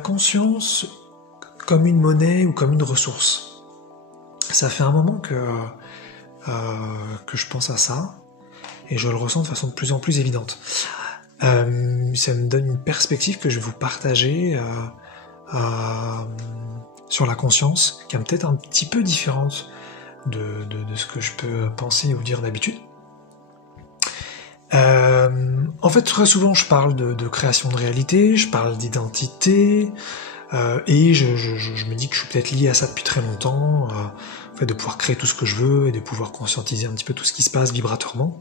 conscience comme une monnaie ou comme une ressource. Ça fait un moment que je pense à ça, et je le ressens de façon de plus en plus évidente. Ça me donne une perspective que je vais vous partager sur la conscience, qui est peut-être un petit peu différente de ce que je peux penser ou dire d'habitude. En fait, très souvent, je parle de création de réalité, je parle d'identité, et je me dis que je suis peut-être lié à ça depuis très longtemps, en fait, de pouvoir créer tout ce que je veux et de pouvoir conscientiser un petit peu tout ce qui se passe vibratoirement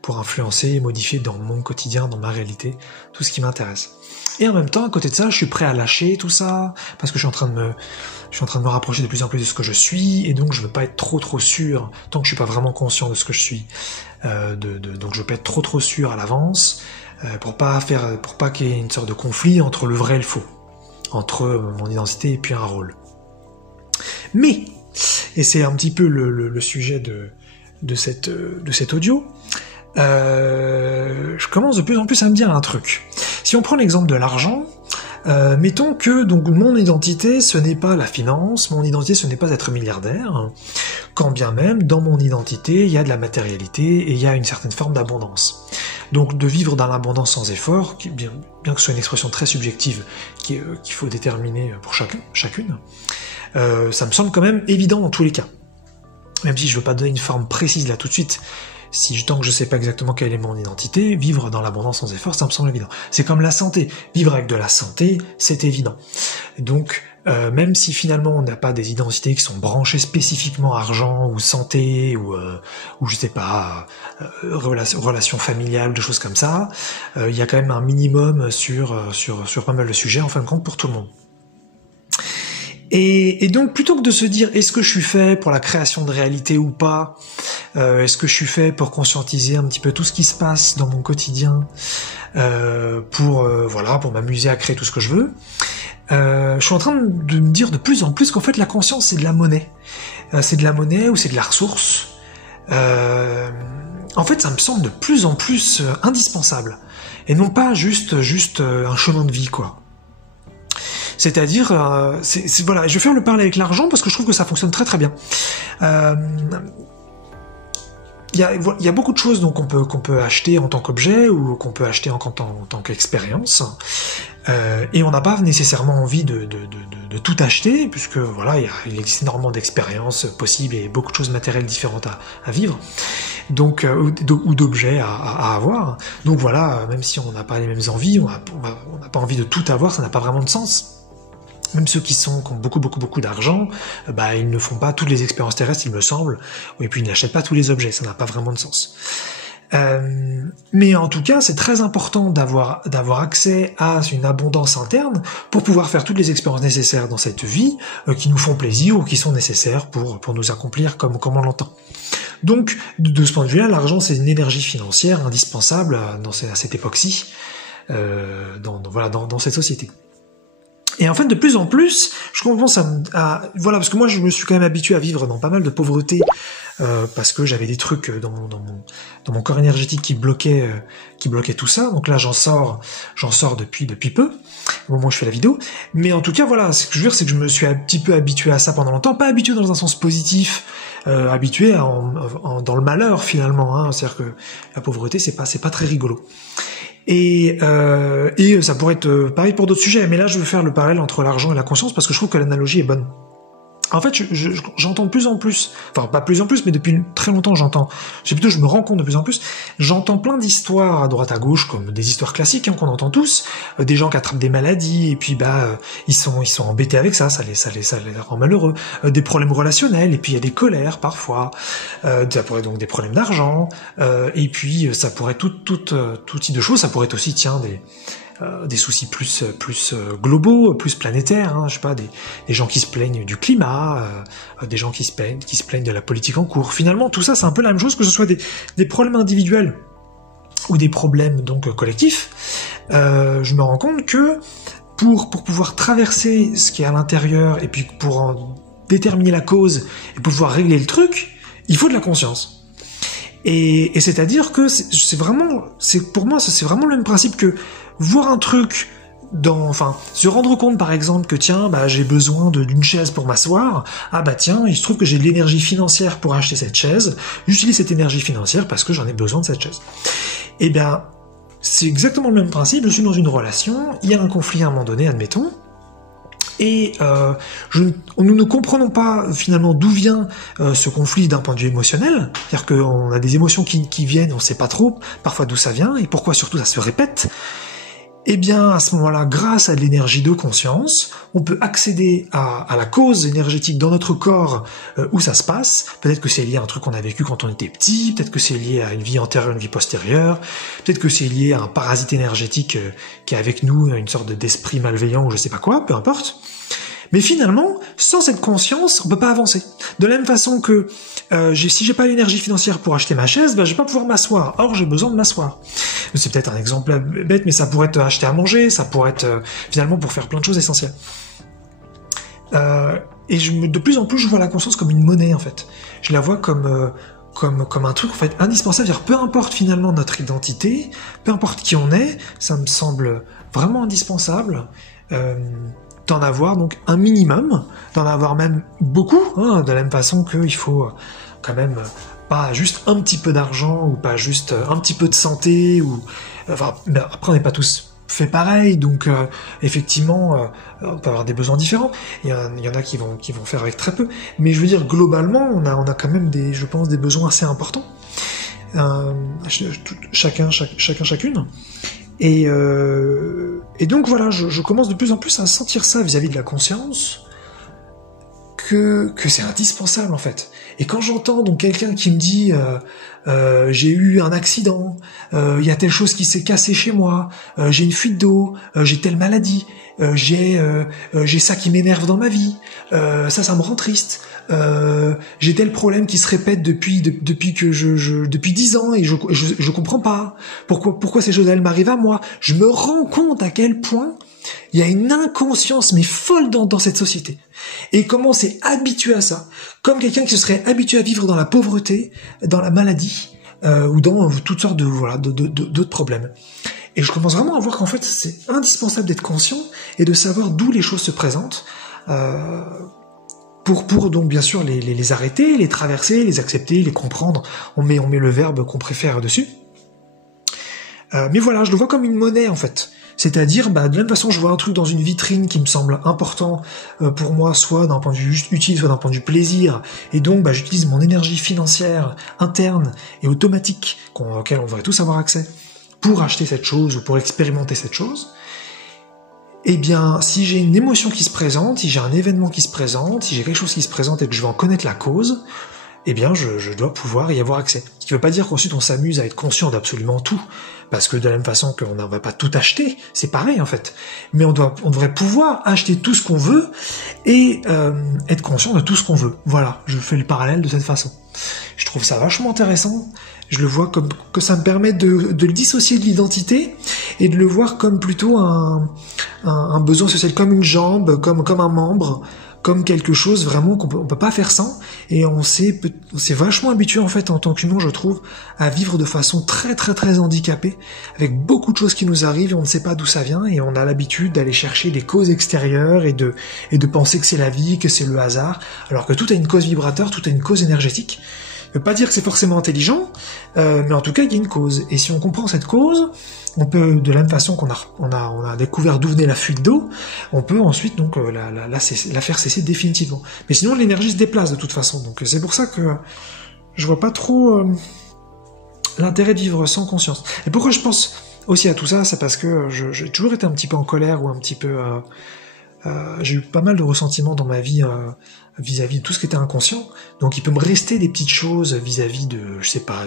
pour influencer et modifier dans mon quotidien, dans ma réalité, tout ce qui m'intéresse. Et en même temps, à côté de ça, je suis prêt à lâcher tout ça, parce que je suis en train de me rapprocher de plus en plus de ce que je suis, et donc je veux pas être trop sûr, tant que je suis pas vraiment conscient de ce que je suis. Donc je veux pas être trop sûr à l'avance, pour pas qu'il y ait une sorte de conflit entre le vrai et le faux, entre mon identité et puis un rôle. Mais, et c'est un petit peu le sujet de cet audio, je commence de plus en plus à me dire un truc. Si on prend l'exemple de l'argent, mettons que donc mon identité ce n'est pas la finance, mon identité ce n'est pas être milliardaire, quand bien même dans mon identité il y a de la matérialité et il y a une certaine forme d'abondance. Donc de vivre dans l'abondance sans effort, bien que ce soit une expression très subjective qu'il faut déterminer pour chacune, ça me semble quand même évident dans tous les cas. Même si je veux pas donner une forme précise là tout de suite, tant que je sais pas exactement quelle est mon identité, vivre dans l'abondance sans effort, ça me semble évident. C'est comme la santé. Vivre avec de la santé, c'est évident. Donc, même si finalement on n'a pas des identités qui sont branchées spécifiquement argent ou santé ou je sais pas, relations familiales, des choses comme ça, il y a quand même un minimum sur pas mal de sujets en fin de compte pour tout le monde. Et donc plutôt que de se dire est-ce que je suis fait pour la création de réalité ou pas, est-ce que je suis fait pour conscientiser un petit peu tout ce qui se passe dans mon quotidien, pour m'amuser à créer tout ce que je veux, je suis en train de me dire de plus en plus qu'en fait la conscience c'est de la monnaie. C'est de la monnaie ou c'est de la ressource. En fait ça me semble de plus en plus indispensable. Et non pas juste un chemin de vie quoi. C'est-à-dire, voilà, je vais faire le parallèle avec l'argent parce que je trouve que ça fonctionne très très bien. Il y a beaucoup de choses donc qu'on peut acheter en tant qu'objet ou qu'on peut acheter en tant qu'expérience. Et on n'a pas nécessairement envie de tout acheter, puisque voilà, il existe énormément d'expériences possibles et beaucoup de choses matérielles différentes à vivre, donc ou d'objets à avoir. Donc voilà, même si on n'a pas les mêmes envies, on n'a pas envie de tout avoir, ça n'a pas vraiment de sens. Même ceux qui ont beaucoup d'argent, ils ne font pas toutes les expériences terrestres, il me semble, et puis ils n'achètent pas tous les objets, ça n'a pas vraiment de sens. Mais en tout cas, c'est très important d'avoir accès à une abondance interne pour pouvoir faire toutes les expériences nécessaires dans cette vie, qui nous font plaisir ou qui sont nécessaires pour nous accomplir comme on l'entend. Donc, de ce point de vue-là, l'argent c'est une énergie financière indispensable à cette époque-ci, dans cette société. Et en fait, de plus en plus, je commence voilà, parce que moi, je me suis quand même habitué à vivre dans pas mal de pauvreté, parce que j'avais des trucs dans mon corps énergétique qui bloquaient tout ça. Donc là, j'en sors depuis peu, au moment où je fais la vidéo. Mais en tout cas, voilà, ce que je veux dire, c'est que je me suis un petit peu habitué à ça pendant longtemps, pas habitué dans un sens positif, habitué dans le malheur finalement. Hein. C'est-à-dire que la pauvreté, c'est pas très rigolo. Et ça pourrait être pareil pour d'autres sujets, mais là je veux faire le parallèle entre l'argent et la conscience parce que je trouve que l'analogie est bonne. En fait, j'entends de plus en plus, enfin pas plus en plus, mais depuis très longtemps je me rends compte de plus en plus, j'entends plein d'histoires à droite à gauche, comme des histoires classiques qu'on entend tous, des gens qui attrapent des maladies, et puis ils sont embêtés avec ça les rend malheureux, des problèmes relationnels, et puis il y a des colères parfois, ça pourrait donc des problèmes d'argent, et puis ça pourrait tout type de choses, ça pourrait être aussi, des soucis plus globaux, plus planétaires, hein, je sais pas, des gens qui se plaignent du climat, des gens qui se plaignent de la politique en cours. Finalement, tout ça, c'est un peu la même chose, que ce soit des problèmes individuels ou des problèmes donc collectifs. Je me rends compte que pour pouvoir traverser ce qui est à l'intérieur et puis pour en déterminer la cause et pour pouvoir régler le truc, il faut de la conscience. Et c'est-à-dire que pour moi, c'est vraiment le même principe que voir un truc enfin, se rendre compte par exemple que tiens, bah j'ai besoin d'une chaise pour m'asseoir, ah bah tiens, il se trouve que j'ai de l'énergie financière pour acheter cette chaise, j'utilise cette énergie financière parce que j'en ai besoin de cette chaise. Et bien, c'est exactement le même principe, je suis dans une relation, il y a un conflit à un moment donné, admettons, et nous ne comprenons pas finalement d'où vient ce conflit d'un point de vue émotionnel, c'est-à-dire qu'on a des émotions qui viennent, on ne sait pas trop parfois d'où ça vient, et pourquoi surtout ça se répète. Eh bien, à ce moment-là, grâce à de l'énergie de conscience, on peut accéder à la cause énergétique dans notre corps où ça se passe. Peut-être que c'est lié à un truc qu'on a vécu quand on était petit, peut-être que c'est lié à une vie antérieure, une vie postérieure, peut-être que c'est lié à un parasite énergétique qui est avec nous, une sorte d'esprit malveillant ou je sais pas quoi, peu importe. Mais finalement, sans cette conscience, on peut pas avancer. De la même façon que si j'ai pas l'énergie financière pour acheter ma chaise, ben, je vais pas pouvoir m'asseoir. Or, j'ai besoin de m'asseoir. C'est peut-être un exemple bête, mais ça pourrait être acheter à manger, ça pourrait être finalement pour faire plein de choses essentielles. Et de plus en plus, je vois la conscience comme une monnaie, en fait. Je la vois comme un truc en fait indispensable. C'est-à-dire, peu importe finalement notre identité, peu importe qui on est, ça me semble vraiment indispensable. D'en avoir donc un minimum, d'en avoir même beaucoup, hein, de la même façon qu'il faut quand même pas juste un petit peu d'argent ou pas juste un petit peu de santé ou enfin après on n'est pas tous fait pareil, donc effectivement on peut avoir des besoins différents. Il y en a qui vont faire avec très peu, mais je veux dire globalement on a quand même je pense des besoins assez importants, chacune. Et donc voilà, je commence de plus en plus à sentir ça vis-à-vis de la conscience, que c'est indispensable en fait. Et quand j'entends donc quelqu'un qui me dit j'ai eu un accident, il y a telle chose qui s'est cassée chez moi, j'ai une fuite d'eau, j'ai telle maladie, j'ai ça qui m'énerve dans ma vie, ça me rend triste. J'ai tel problème qui se répète depuis 10 ans et je comprends pas pourquoi ces choses elles m'arrivent à moi. Je me rends compte à quel point il y a une inconscience mais folle dans cette société et comment on s'est habitué à ça, comme quelqu'un qui se serait habitué à vivre dans la pauvreté, dans la maladie ou dans toutes sortes d'autres problèmes. Et je commence vraiment à voir qu'en fait c'est indispensable d'être conscient et de savoir d'où les choses se présentent. Pour donc bien sûr les arrêter, les traverser, les accepter, les comprendre. On met le verbe qu'on préfère dessus. Mais voilà, je le vois comme une monnaie en fait. C'est-à-dire, de la même façon, je vois un truc dans une vitrine qui me semble important pour moi, soit d'un point de vue juste utile, soit d'un point de vue plaisir. Et donc, j'utilise mon énergie financière interne et automatique, auquel on devrait tous avoir accès, pour acheter cette chose ou pour expérimenter cette chose. Eh bien, si j'ai une émotion qui se présente, si j'ai un événement qui se présente, si j'ai quelque chose qui se présente et que je vais en connaître la cause, eh bien, je dois pouvoir y avoir accès. Ce qui ne veut pas dire qu'ensuite on s'amuse à être conscient d'absolument tout, parce que de la même façon qu'on ne va pas tout acheter, c'est pareil en fait. Mais on devrait pouvoir acheter tout ce qu'on veut et être conscient de tout ce qu'on veut. Voilà, je fais le parallèle de cette façon. Je trouve ça vachement intéressant. Je le vois comme que ça me permet de le dissocier de l'identité et de le voir comme plutôt un besoin social, comme une jambe, comme un membre, comme quelque chose vraiment qu'on peut pas faire sans. Et on s'est vachement habitué en fait en tant qu'humain, je trouve, à vivre de façon très très très handicapée, avec beaucoup de choses qui nous arrivent et on ne sait pas d'où ça vient et on a l'habitude d'aller chercher des causes extérieures et de penser que c'est la vie, que c'est le hasard, alors que tout a une cause vibrateur, tout a une cause énergétique. Ça veut pas dire que c'est forcément intelligent, mais en tout cas il y a une cause. Et si on comprend cette cause, on peut, de la même façon qu'on a découvert d'où venait la fuite d'eau, on peut ensuite donc la faire cesser définitivement. Mais sinon l'énergie se déplace de toute façon. Donc c'est pour ça que je vois pas trop l'intérêt de vivre sans conscience. Et pourquoi je pense aussi à tout ça, c'est parce que j'ai toujours été un petit peu en colère ou un petit peu... j'ai eu pas mal de ressentiments dans ma vie vis-à-vis de tout ce qui était inconscient. Donc il peut me rester des petites choses vis-à-vis de, je sais pas,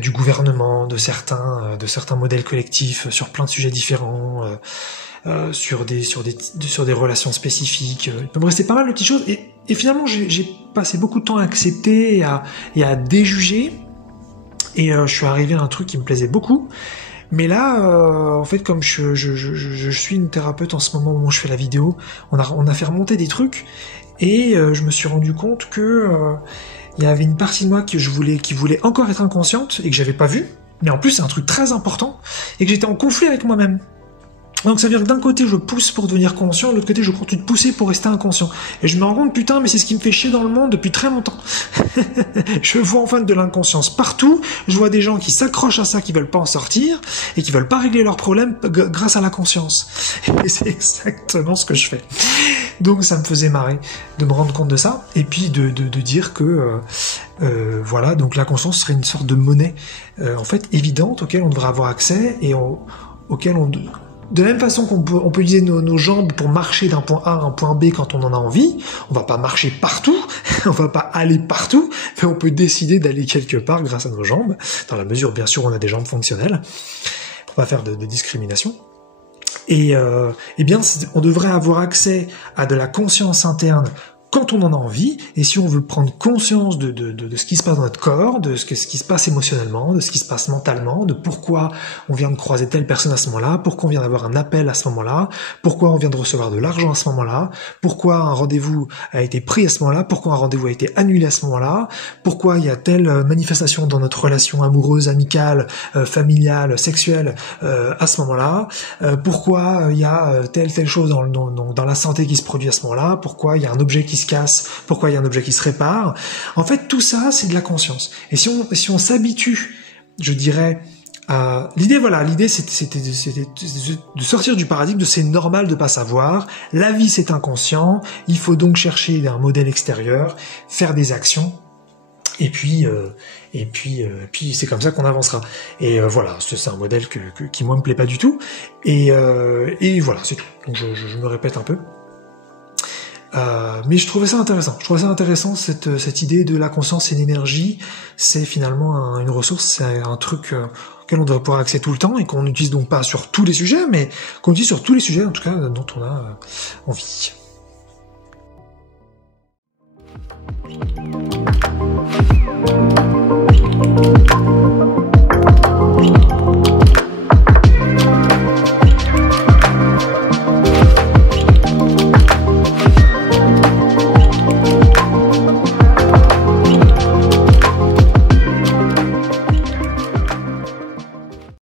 du gouvernement, de certains modèles collectifs, sur plein de sujets différents, sur des relations spécifiques. Il peut me rester pas mal de petites choses. Et finalement, j'ai passé beaucoup de temps à accepter et à déjuger. Et je suis arrivé à un truc qui me plaisait beaucoup. Mais là, en fait, comme je suis une thérapeute en ce moment où je fais la vidéo, on a fait remonter des trucs et je me suis rendu compte que il y avait une partie de moi qui voulait encore être inconsciente et que j'avais pas vue. mais en plus c'est un truc très important, et que j'étais en conflit avec moi-même. Donc ça veut dire que d'un côté je pousse pour devenir conscient, de l'autre côté je continue de pousser pour rester inconscient. Et je me rends compte, putain, mais c'est ce qui me fait chier dans le monde depuis très longtemps. Je vois enfin de l'inconscience partout, je vois des gens qui s'accrochent à ça, qui veulent pas en sortir, et qui veulent pas régler leurs problèmes grâce à la conscience. Et c'est exactement ce que je fais. Donc ça me faisait marrer de me rendre compte de ça, et puis de dire que voilà, donc la conscience serait une sorte de monnaie en fait évidente auquel on devrait avoir accès, et auquel on... De la même façon qu'on peut utiliser nos jambes pour marcher d'un point A à un point B quand on en a envie, on va pas marcher partout, on va pas aller partout, mais on peut décider d'aller quelque part grâce à nos jambes, dans la mesure bien sûr où on a des jambes fonctionnelles, pour pas faire de discrimination. Et bien, on devrait avoir accès à de la conscience interne quand on en a envie, et si on veut prendre conscience de ce qui se passe dans notre corps, de ce qui se passe émotionnellement, de ce qui se passe mentalement, de pourquoi on vient de croiser telle personne à ce moment-là, pourquoi on vient d'avoir un appel à ce moment-là, pourquoi on vient de recevoir de l'argent à ce moment-là, pourquoi un rendez-vous a été pris à ce moment-là, pourquoi un rendez-vous a été annulé à ce moment-là, pourquoi il y a telle manifestation dans notre relation amoureuse, amicale, familiale, sexuelle à ce moment-là, pourquoi il y a telle chose dans la santé qui se produit à ce moment-là, pourquoi il y a un objet qui se casse, pourquoi il y a un objet qui se répare. En fait, tout ça, c'est de la conscience. Et si on s'habitue, je dirais, l'idée, c'était de sortir du paradigme de c'est normal de pas savoir, la vie c'est inconscient, il faut donc chercher un modèle extérieur, faire des actions, et puis c'est comme ça qu'on avancera. Et voilà, c'est un modèle qui moi me plaît pas du tout. Et voilà, c'est tout. Donc je me répète un peu. Mais je trouvais ça intéressant. Cette idée de la conscience et l'énergie, c'est finalement une ressource, c'est un truc auquel on devrait pouvoir accéder tout le temps et qu'on n'utilise donc pas sur tous les sujets, mais qu'on utilise sur tous les sujets, en tout cas, dont on a envie.